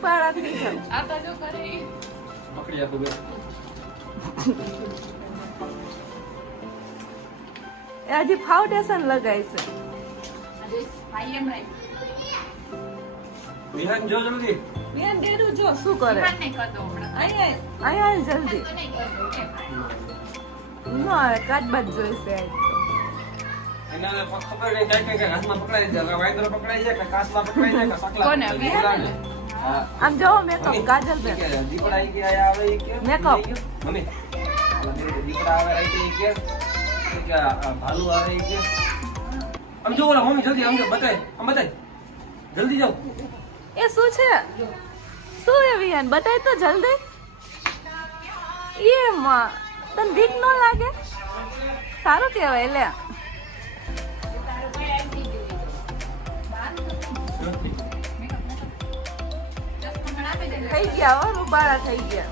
રૂપાળા થઈ જાવ. આ તો જો કરે ઈ. પકડી આપો બે. એ હજી ફાઉન્ડેશન લગાય છે. આજે ભાઈ એમ રાખ. વિહાન જો જલ્દી. બેન ડેરું જો શું કરે. વિહાન નહીં કરતો હમણાં. અહીંયા જલ્દી. તો નહીં કરતો. નો આવે કાચબાજ જોઈશે આજ તો. એના ખબર નહીં કઈ કઈ હાથમાં પકડાઈ જાય વાંદરો પકડાઈ જાય કે કાસમાં પકડાઈ જાય કે સકલા કોને? વિહાનને? હા આમ જો મેકઅપ કાજલ બેન. દીપડા આવી ગયા આવે ઈ કે Makeup. મમ્મી દીપડા આવે રાઈતે ઈ કે ભાલુ આવે ઈ કે આમ જો ઓલા મમ્મી જલ્દી આમ જો બતાય જલ્દી જાઓ એ શું છે શું એ વિહાન બતાય તો જલ્દી. એ માં તને બીક ન લાગે. સારું કહેવાય લે. થઈ ગયા હો રૂપાળા થઈ ગયા.